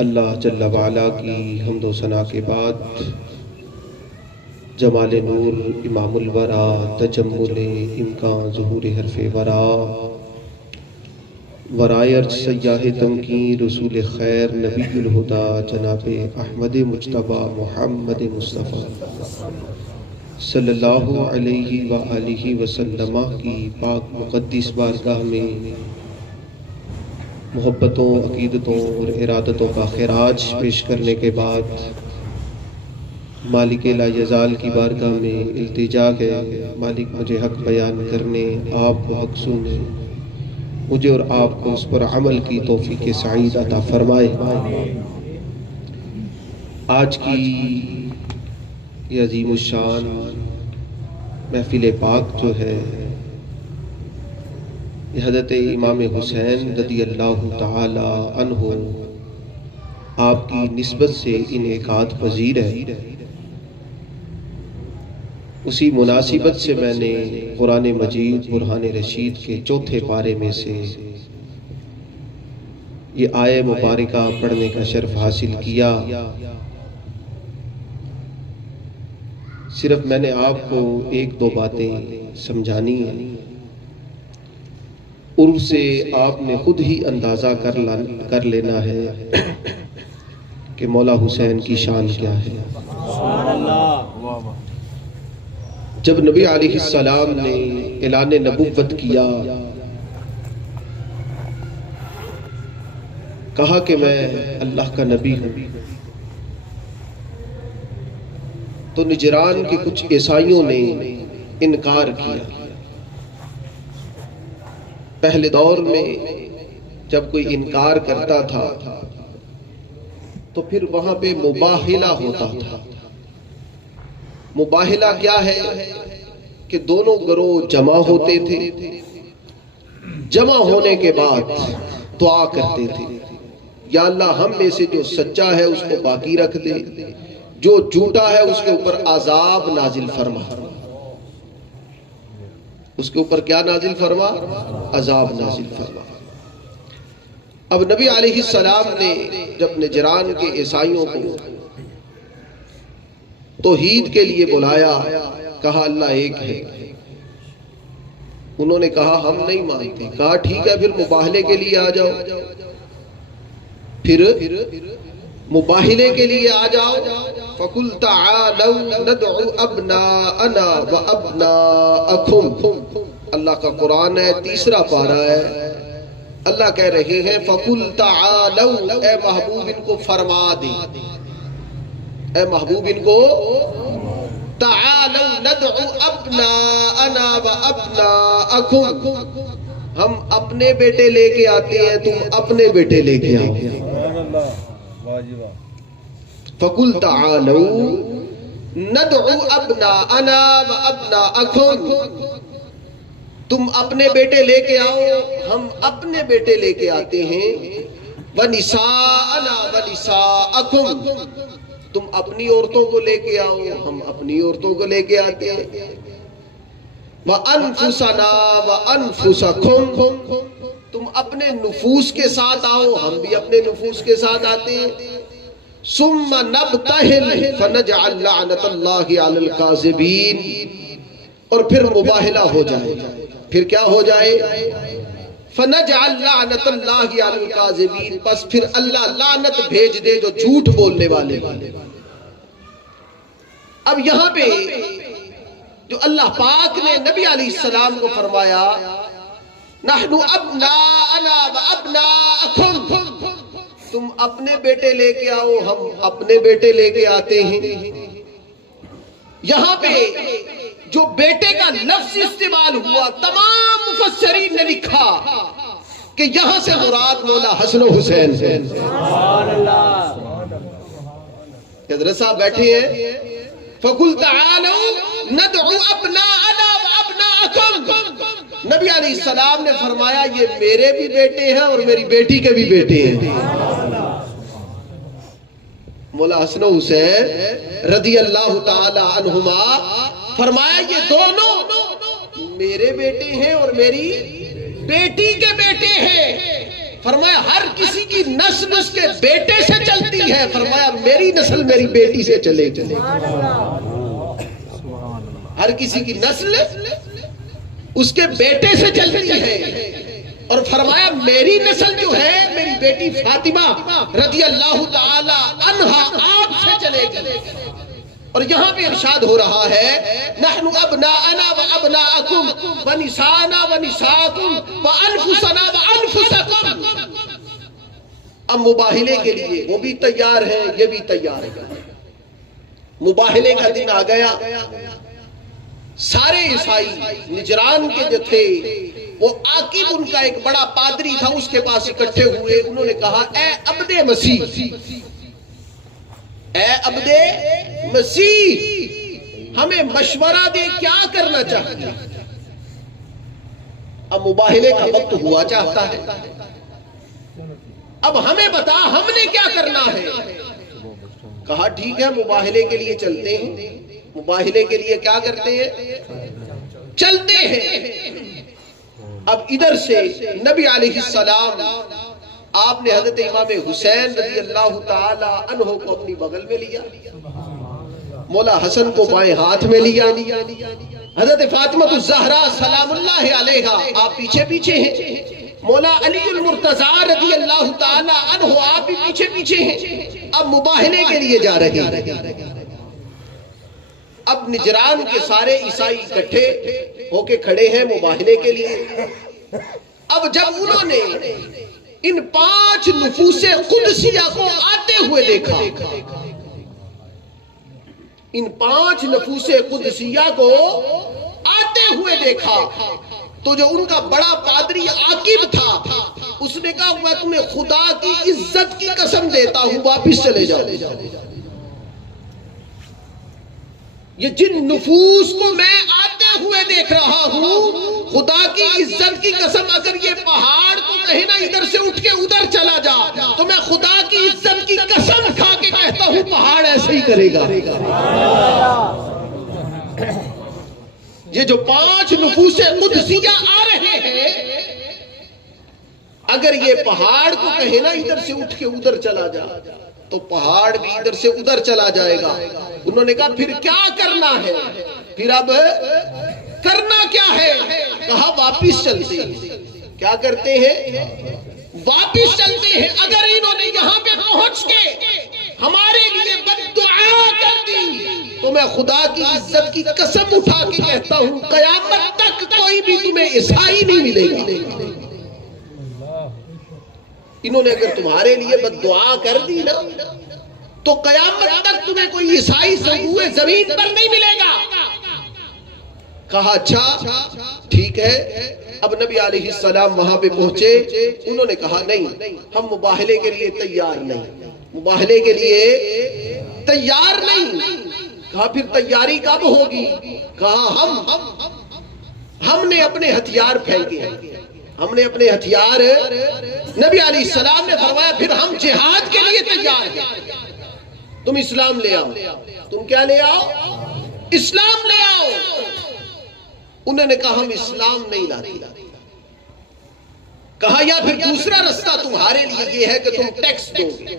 اللہ جل وعلا کی حمد و ثنا کے بعد جمال نور امام الورا تجمل امکان ظہور حرف ورا ورائے ارج سیاہ تمکین رسول خیر نبی الہدا جناب احمد مجتبی محمد مصطفیٰ صلی اللہ علیہ وآلہ وسلم کی پاک مقدس بارگاہ میں محبتوں، عقیدتوں اور ارادتوں کا خراج پیش کرنے کے بعد مالک لا یزال کی بارگاہ میں التجا ہے، مالک مجھے حق بیان کرنے، آپ کو حق سننے، مجھے اور آپ کو اس پر عمل کی توفیق سعید عطا فرمائے۔ آج کی یہ عظیم الشان محفل پاک جو ہے، یہ حضرت امام حسین رضی اللہ تعالی عنہ آپ کی نسبت سے انعقاد پذیر ہے۔ اسی مناسبت سے میں نے قرآن مجید برہان رشید کے چوتھے پارے میں سے یہ آیہ مبارکہ پڑھنے کا شرف حاصل کیا۔ صرف میں نے آپ کو ایک دو باتیں سمجھانی ہیں، عرف سے آپ نے خود ہی اندازہ کر لینا ہے کہ مولا حسین کی شان کیا ہے۔ جب نبی علیہ السلام نے اعلان نبوت کیا، کہا کہ میں اللہ کا نبی ہوں، تو نجران کے کچھ عیسائیوں نے انکار کیا۔ پہلے دور میں جب کوئی انکار کرتا تھا تو پھر وہاں پہ مباہلہ ہوتا تھا۔ مباہلہ کیا ہے کہ دونوں گروہ جمع ہوتے تھے، جمع ہونے کے بعد دعا کرتے تھے، یا اللہ ہم میں سے جو سچا ہے اس کو باقی رکھ دے، جو جھوٹا ہے اس کے اوپر عذاب نازل فرما۔ اس کے اوپر کیا نازل فرما؟ عذاب نازل فرما۔ اب نبی علیہ السلام نے جب نجران کے عیسائیوں کو توحید کے لیے بلایا، کہا اللہ ایک ہے، انہوں نے کہا ہم نہیں مانتے۔ کہا ٹھیک ہے، پھر مباہلے کے لیے آ جاؤ، پھر مباہلے کے لیے آ جاؤ۔ فَقُلْ تَعَالَوْا نَدْعُ أَبْنَاءَنَا وَأَبْنَاءَكُمْ، اللہ کا قرآن ہے، تیسرا پارہ ہے۔ اللہ کہہ رہے ہیں فَقُلْ تَعَالَوْا، اے محبوب ان کو فرما دے، اے محبوب ان کو تَعَالَوْا نَدْعُ أَبْنَاءَنَا وَأَبْنَاءَكُمْ، ہم اپنے بیٹے لے کے آتے ہیں، تم اپنے بیٹے لے کے آؤ۔ فَقُلْ تَعَالَوْا نَدْعُ أَبْنَاءَنَا وَأَبْنَاءَكُمْ، تم اپنے بیٹے لے کے آؤ، ہم اپنے بیٹے لے کے آتے ہیں۔ وَنِسَاءَنَا وَنِسَاءَكُمْ، تم اپنی عورتوں کو لے کے آؤ، ہم اپنی عورتوں کو لے کے آتے ہیں۔ وَأَنفُسَنَا وَأَنفُسَكُمْ، تم اپنے نفوس کے ساتھ آؤ، ہم بھی اپنے نفوس کے ساتھ آتے ہیں۔ ثُمَّ نَبْتَهِلْ فَنَجْعَلْ لَعْنَةَ اللَّهِ عَلَى الْكَاذِبِينَ، اور پھر مباہلہ ہو جائے، پھر کیا ہو جائے؟ فَنَجْعَلْ لَعْنَةَ اللَّهِ عَلَى الْكَاذِبِينَ، بس پھر اللہ لعنت بھیج دے جو جھوٹ بولنے والے۔ اب یہاں پہ جو اللہ پاک نے نبی علیہ السلام کو فرمایا نحن ابناءنا وابناءکم، تم اپنے بیٹے لے کے آؤ، ہم اپنے بیٹے لے کے آتے ہیں، یہاں پہ جو بیٹے کا لفظ استعمال ہوا تمام مفسرین نے لکھا کہ یہاں سے مراد مولا حسن و حسین سے۔ حضرت صاحب بیٹھے ہیں، فَقُلْ تَعَالَوْا نَدْعُ أَبْنَاءَنَا وَأَبْنَاءَكُمْ، نبی علیہ السلام نے فرمایا یہ میرے بھی بیٹے ہیں اور میری بیٹی کے بھی بیٹے ہیں۔ مولا حسن و حسین رضی اللہ تعالی عنہما فرمایا یہ دونوں میرے بیٹے ہیں اور میری بیٹی کے بیٹے ہیں۔ فرمایا ہر کسی کی نسل اس کے بیٹے سے نسل میری بیٹی سے چلے گی. ہر کسی کی نسل اس کے بیٹے سے چلتی ہے. اور فرمایا میری نسل جو ہے میری بیٹی فاطمہ رضی اللہ تعالی عنہا آپ سے چلے گی. اور یہاں پہ ارشاد ہو رہا ہے نحن ابناءنا وابناءکم ونسانا ونساکم وانفسنا وانفسکم. اب مباہلے کے لیے وہ بھی تیار ہیں یہ بھی تیار ہے. مباہلے کا دن آ گیا. سارے عیسائی نجران کے جو تھے وہ عاقب ان کا ایک بڑا پادری تھا اس کے پاس اکٹھے ہوئے. انہوں نے کہا اے عبد مسیح، اے عبد مسیح ہمیں مشورہ دے کیا کرنا چاہتے ہیں. اب مباہلے کا وقت ہوا چاہتا ہے. اب ہمیں بتا ہم نے کیا کرنا ہے. کہا ٹھیک ہے مباہلے کے لیے چلتے ہیں. مباہلے کے لیے کیا کرتے ہیں؟ چلتے ہیں. اب ادھر سے نبی علیہ السلام آپ نے حضرت امام حسین رضی اللہ تعالی عنہ کو اپنی بغل میں لیا، مولا حسن کو بائیں ہاتھ میں لیا، حضرت فاطمہ الزہرا سلام اللہ علیہا آپ پیچھے پیچھے ہیں، مولا علی المرتضی رضی اللہ تعالی عنہ آپ بھی پیچھے پیچھے ہیں. اب مباہلے کے لیے جا رہے ہیں. اب نجران کے سارے عیسائی اکٹھے ہو کے کھڑے ہیں مباہلے کے لیے. اب جب انہوں نے ان 5 نفوس قدسیہ کو آتے ہوئے دیکھا، ان 5 نفوس قدسیہ کو آتے ہوئے دیکھا تو جو ان کا بڑا پادری عاقب تھا اس نے کہا میں تمہیں خدا کی عزت کی قسم دیتا ہوں واپس چلے جاؤ. یہ جن نفوس کو میں آتے ہوئے دیکھ رہا ہوں خدا کی عزت کی قسم اگر یہ پہاڑ کو کہیں نہ ادھر سے اٹھ کے ادھر چلا جا تو میں خدا کی عزت کی قسم کھا کے کہتا ہوں پہاڑ ایسے ہی کرے گا. یہ جو 5 نفوس قدسیہ آ رہے ہیں اگر یہ پہاڑ کو کہیں نہ ادھر سے اٹھ کے ادھر چلا جا تو پہاڑ بھی ادھر سے ادھر چلا جائے گا. انہوں نے کہا پھر کیا کرنا ہے؟ پھر اب کرنا کیا ہے؟ کہا واپس چلتے ہیں. کیا کرتے ہیں؟ واپس چلتے ہیں. اگر انہوں نے یہاں پہ پہنچ کے ہمارے لیے بد دعا کر دی تو میں خدا کی عزت کی قسم اٹھا کے کہتا ہوں قیامت تک کوئی بھی تمہیں عیسائی نہیں ملے گا. انہوں نے اگر تمہارے لیے بد دعا کر دی نا تو قیامت تک تمہیں کوئی عیسائی سبوئے زمین پر نہیں ملے گا. کہا اچھا ٹھیک ہے. اب نبی علیہ السلام وہاں پہ پہنچے. انہوں نے کہا نہیں ہم مباہلے کے لیے تیار نہیں، مباہلے کے لیے تیار نہیں. کہا پھر تیاری کب ہوگی؟ کہا ہم نے اپنے ہتھیار پھینکے ہیں، ہم نے اپنے ہتھیار. نبی علیہ السلام نے فرمایا پھر ہم جہاد کے لیے تیار ہیں. تم اسلام لے آؤ. تم کیا لے آؤ؟ اسلام لے آؤ. انہوں نے کہا ہم اسلام نہیں لاتے. کہا یا پھر دوسرا رستہ تمہارے لیے یہ ہے کہ تم ٹیکس دو گے.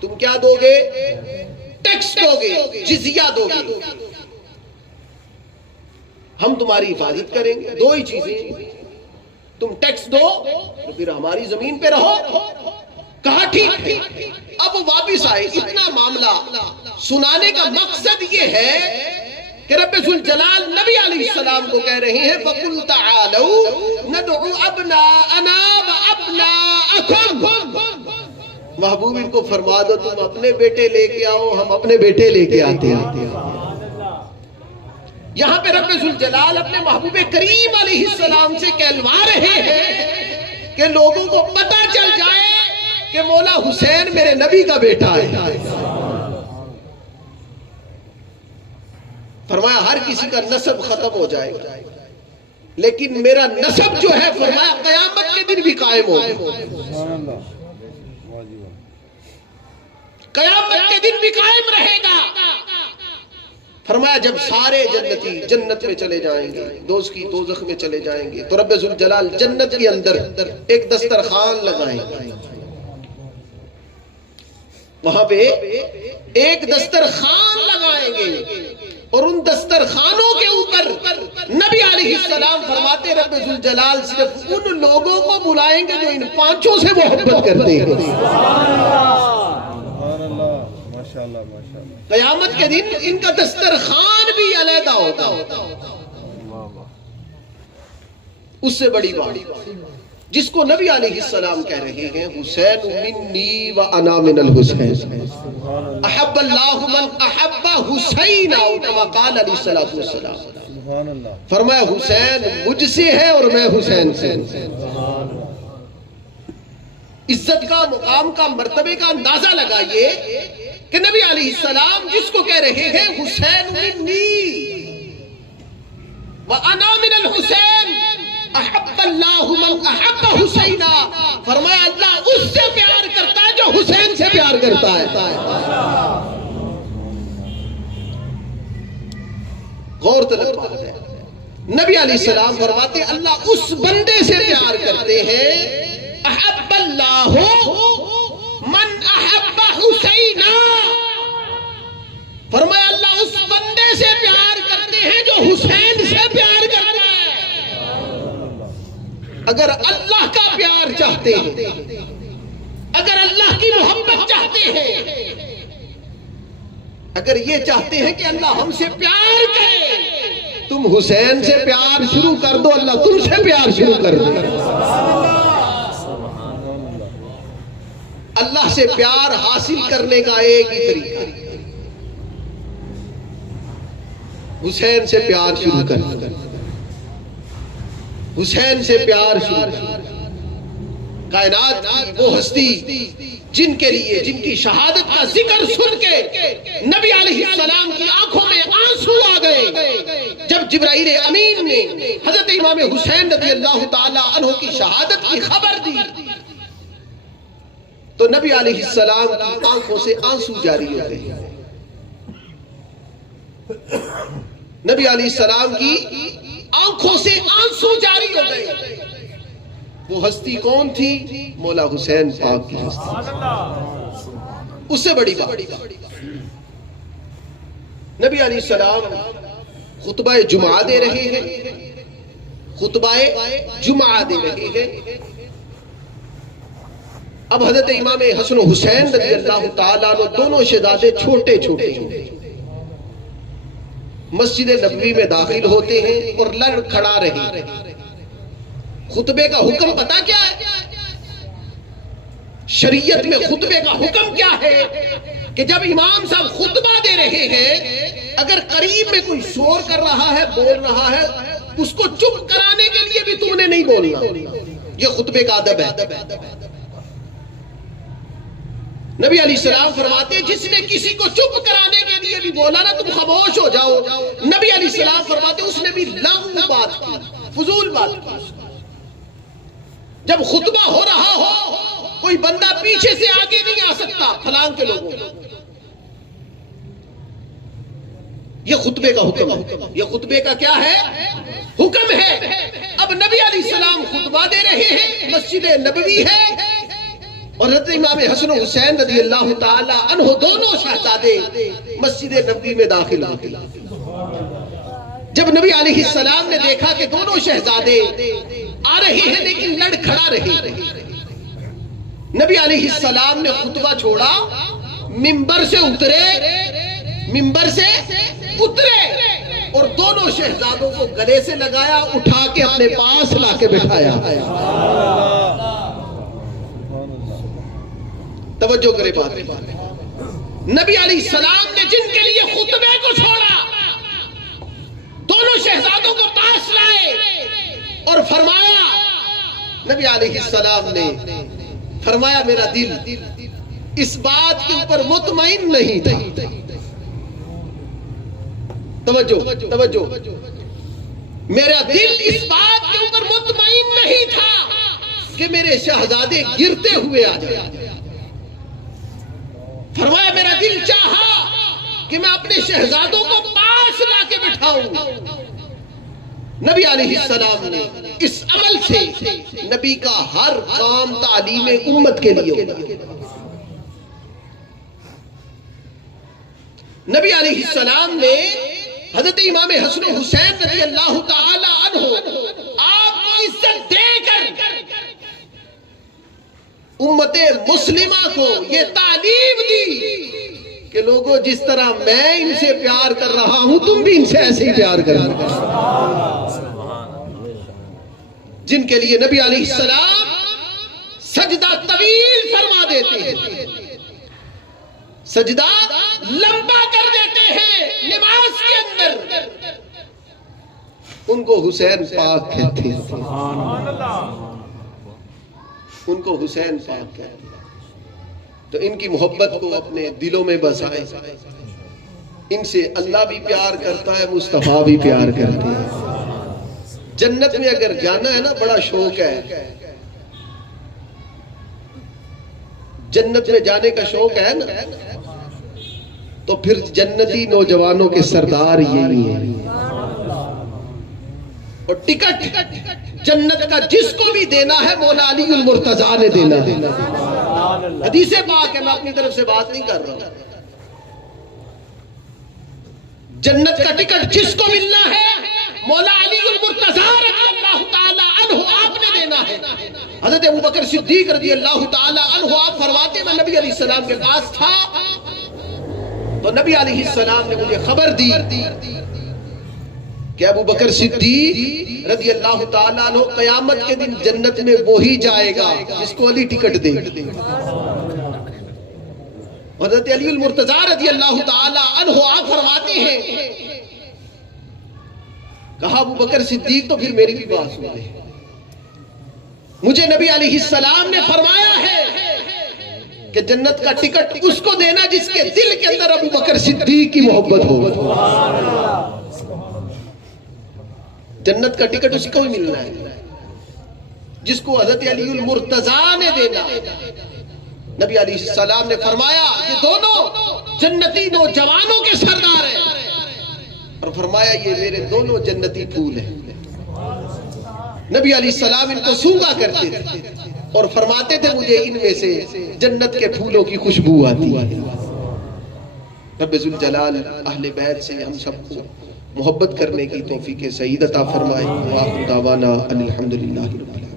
تم کیا دو گے؟ ٹیکس دو گے، جزیہ دو گے. ہم تمہاری حفاظت کریں گے. 2 ہی چیزیں، تم ٹیکس دو تو پھر ہماری زمین پہ رہو. کہا ٹھیک ہے. اب واپس آئے. اتنا معاملہ سنانے کا مقصد یہ ہے کہ رب ذوالجلال نبی علیہ السلام کو کہہ رہے ہیں فَقُلْ تَعَالَوْا نَدْعُ أَبْنَاءَنَا وَأَبْنَاءَكُمْ. محبوب ان کو فرما دو تم اپنے بیٹے لے کے آؤ ہم اپنے بیٹے لے کے آتے ہیں. یہاں پہ رب ذوالجلال اپنے محبوب کریم علیہ السلام سے کہلوا رہے ہیں کہ لوگوں کو پتہ چل جائے کہ مولا حسین میرے نبی کا بیٹا ہے. فرمایا ہر کسی کا نسب ختم ہو جائے گا لیکن میرا نسب جو ہے فرمایا قیامت کے دن بھی قائم ہوگا. قیامت کے دن بھی قائم رہے گا. فرمایا جب سارے جنتی جنت میں چلے جائیں گے، دوزخی دوزخ میں چلے جائیں گے تو رب ذوالجلال جنت کے اندر ایک دسترخوان لگائیں گے. وہاں پہ ایک دسترخوان لگائیں گے اور ان دسترخوانوں کے اوپر نبی علیہ السلام فرماتے رب ذوالجلال صرف ان لوگوں کو بلائیں گے جو ان پانچوں سے محبت کرتے ہیں. قیامت کے دن ان کا دسترخوان بھی علیحدہ ہوتا. اس سے بڑی بات جس کو نبی علیہ السلام کہہ رہے ہیں حسین منی و انا من الحسین احب اللہ من احب حسین او کما قال علیہ الصلوۃ والسلام. فرمایا حسین مجھ سے ہے اور میں حسین سے. عزت کا مقام کا مرتبے کا اندازہ لگائیے کہ نبی علیہ السلام جس کو کہہ رہے ہیں حسین منی و انا من الحسین احب اللہ من احب حسینہ. فرمایا اللہ اس سے پیار کرتا ہے جو حسین سے پیار کرتا ہے. غور طلب بات ہے. نبی علیہ السلام فرماتے اللہ اس بندے سے پیار کرتے ہیں احب اللہ من احب حسینہ. فرمایا اللہ اس بندے سے پیار کرتے ہیں جو حسین سے پیار کرتا ہے. اگر اللہ کا پیار چاہتے ہیں, اگر اللہ کی محبت چاہتے ہیں, اگر یہ چاہتے ہیں کہ اللہ ہم سے پیار کرے, تم حسین سے پیار شروع کر دو, اللہ تم سے پیار شروع کر دو. اللہ سے پیار حاصل کرنے کا ایک ہی طریقہ حسین سے پیار شروع کر دو. حسین سے پیار شروع. کائنات کی وہ ہستی جن کے لیے جن کی شہادت کا ذکر سن کے نبی علیہ السلام کی آنکھوں میں آنسو آ گئے جب جبرائیل امین نے حضرت امام حسین رضی اللہ تعالی عنہ کی شہادت کی خبر دی تو نبی علیہ السلام کی آنکھوں سے آنسو جاری ہو گئے. نبی علیہ السلام کی آنکھوں سے آنسو جاری ہو گئے. وہ ہستی کون تھی؟ مولا حسین پاک کی ہستی. اس سے بڑی بات نبی علیہ السلام خطبہ جمعہ دے رہے ہیں. خطبہ جمعہ دے رہے ہیں. اب حضرت امام حسن و حسین رضی اللہ تعالیٰ عنہ دونوں شہزادے چھوٹے چھوٹے مسجد نبوی میں داخل ہوتے ہیں اور لڑ کھڑا رہے. خطبے کا حکم پتا کیا ہے؟ شریعت میں خطبے کا حکم کیا ہے کہ جب امام صاحب خطبہ دے رہے ہیں اگر قریب میں کوئی شور کر رہا ہے, بول رہا ہے, اس کو چپ کرانے کے لیے بھی تم نے نہیں بولنا. یہ خطبے کا ادب ہے. نبی علیہ السلام فرماتے ہیں جس نے کسی کو چپ کرانے کے لیے بھی بولا نا تم خاموش ہو جاؤ. نبی علیہ السلام فرماتے ہیں اس نے بھی لغو بات کی, فضول بات کی. جب خطبہ ہو رہا ہو کوئی بندہ پیچھے سے آگے نہیں آ سکتا فلان کے لوگوں. یہ خطبے کا حکم ہے. یہ خطبے کا کیا ہے؟ حکم ہے. اب نبی علیہ السلام خطبہ دے رہے ہیں, مسجد نبوی ہے اور حضرت امام حسن و حسین رضی اللہ تعالی عنہ دونوں شہزادے مسجد نبوی میں داخل ہوتے. جب نبی علیہ السلام نے دیکھا کہ دونوں شہزادے آ رہے ہیں لیکن لڑ کھڑا رہے, نبی علیہ السلام نے خطبہ چھوڑا, منبر سے اترے اور دونوں شہزادوں کو گلے سے لگایا, اٹھا کے اپنے پاس لا کے بٹھایا. توجہ کرے بات. نبی علیہ السلام نے جن کے لیے خطبے کو چھوڑا دونوں شہزادوں کو پاس لائے اور فرمایا, نبی علیہ السلام نے فرمایا میرا دل اس بات کے اوپر مطمئن نہیں تھا. توجہ. میرا دل اس بات کے اوپر مطمئن نہیں تھا کہ میرے شہزادے گرتے ہوئے آ جائیں. فرمایا میرا دل چاہا کہ میں اپنے شہزادوں کو پاس لا کے بٹھاؤں. نبی علیہ السلام نے اس عمل سے نبی کا ہر کام تعلیم امت کے لیے ہوگا. نبی علیہ السلام نے حضرت امام حسن و حسین رضی اللہ تعالی عنہ آپ کو عزت دے کر امت مسلمہ کو یہ تعلیم دی کہ لوگوں جس طرح میں ان سے پیار کر رہا ہوں تم بھی ان سے ایسے ہی پیار کرو. جن کے لیے نبی علیہ السلام سجدہ طویل فرما دیتے ہیں, سجدہ لمبا کر دیتے ہیں نماز کے اندر, ان کو حسین پاک کہتے ہیں, ان کو حسین پاک کہتے ہیں. تو ان کی محبت کو اپنے دلوں میں بسائیں. ان سے اللہ بھی پیار کرتا ہے, مصطفیٰ بھی پیار کرتے ہیں. جنت میں اگر جانا ہے نا بڑا شوق ہے, جنت میں جانے کا شوق ہے نا, تو پھر جنتی نوجوانوں کے سردار یہی ہیں. اور ٹکٹ جنت کا جس کو بھی دینا ہے مولا علی المرتضیٰ نے دینا ہے. حدیث پاک ہے, میں اپنی طرف سے بات نہیں کر رہا. جنت کا ٹکٹ جس کو ملنا ہے مولا علی المرتضیٰ رضی اللہ تعالی عنہ آپ نے دینا ہے. حضرت ابوبکر صدیق رضی اللہ تعالی عنہ آپ فرماتے میں نبی علیہ السلام کے پاس تھا تو نبی علیہ السلام نے مجھے خبر دی کہ ابوبکر صدیق رضی اللہ تعالیٰ عنہ قیامت کے دن جنت میں وہی جائے گا جس کو علی ٹکٹ دے. حضرت علی المرتضیٰ رضی اللہ تعالیٰ عنہ آپ فرماتے ہیں, کہا ابوبکر صدیق تو پھر میری بھی بات سن لے. مجھے نبی علیہ السلام نے فرمایا ہے کہ جنت کا ٹکٹ اس کو دینا جس کے دل کے اندر ابوبکر صدیق کی محبت ہو. جنت کا ٹکٹ اسی کو ہی ملنا ہے جس کو حضرت علی المرتضیٰ نے دینا. نبی علیہ السلام نے فرمایا یہ دونوں جنتی نوجوانوں کے سردار ہیں, اور فرمایا یہ میرے دونوں جنتی پھول ہیں. نبی علیہ السلام ان کو سونگا کرتے تھے اور فرماتے تھے مجھے ان میں سے جنت کے پھولوں کی خوشبو آتی ہے. رب ذوالجلال اہل بیت سے ہم سب کو محبت کرنے کی توفیق سعید عطا فرمائے. وآخر دعوانا ان الحمدللہ رب العالمین.